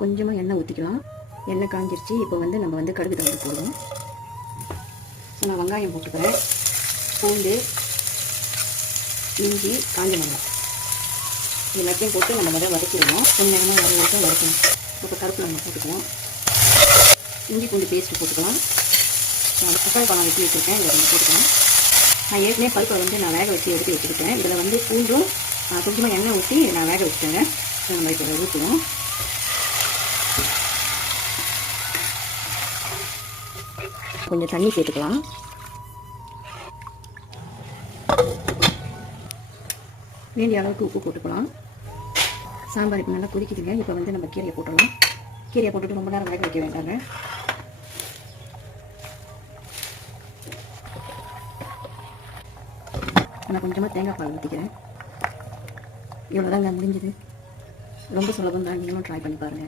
கொஞ்சமாக எண்ணெய் ஊற்றிக்கலாம். எண்ணெய் காஞ்சிருச்சு. இப்போ வந்து நம்ம வந்து கடுகு தண்டு போடுவோம். நான் வெங்காயம் போட்டுக்கிறேன். பூண்டு, இஞ்சி, காஞ்ச மிளகாய் எல்லாத்தையும் போட்டு நம்ம முதல்ல வதக்கிடுவோம். கொஞ்சம் நேரமாக வர வரைக்கும் வதக்கணும். இப்போ கருப்பு நம்ம போட்டுக்கலாம். இஞ்சி பூண்டு பேஸ்ட்டு போட்டுக்கலாம். தக்காளி பழம் வெட்டி வச்சுருக்கேன். இதை நம்ம போட்டுக்கலாம். நான் ஏற்கனவே பருப்பை வந்து நான் வேக வச்சு எடுத்து வச்சுருக்கேன். இதில் வந்து பூண்டும் கொஞ்சமாக எண்ணெய் ஊற்றி நான் வேக வச்சுட்டேங்க. நம்ம இப்போ ஊற்றுவோம். கொஞ்சம் தண்ணி சேர்த்துக்கலாம். வேண்டிய அளவுக்கு உப்பு போட்டுக்கலாம். சாம்பார் இப்போ நல்லா கொதிக்குதுங்க. இப்போ வந்து நம்ம கீரையை போட்டுடலாம். கீரையை போட்டுட்டு ரொம்ப நேரம் வேக வைக்க வேண்டாங்க. நான் கொஞ்சமாக தேங்காய் பால் ஊற்றிக்கிறேன். இவ்வளோதாங்க முடிஞ்சது. ரொம்ப சுலபம் தான். நீங்களும் ட்ரை பண்ணி பாருங்கள்.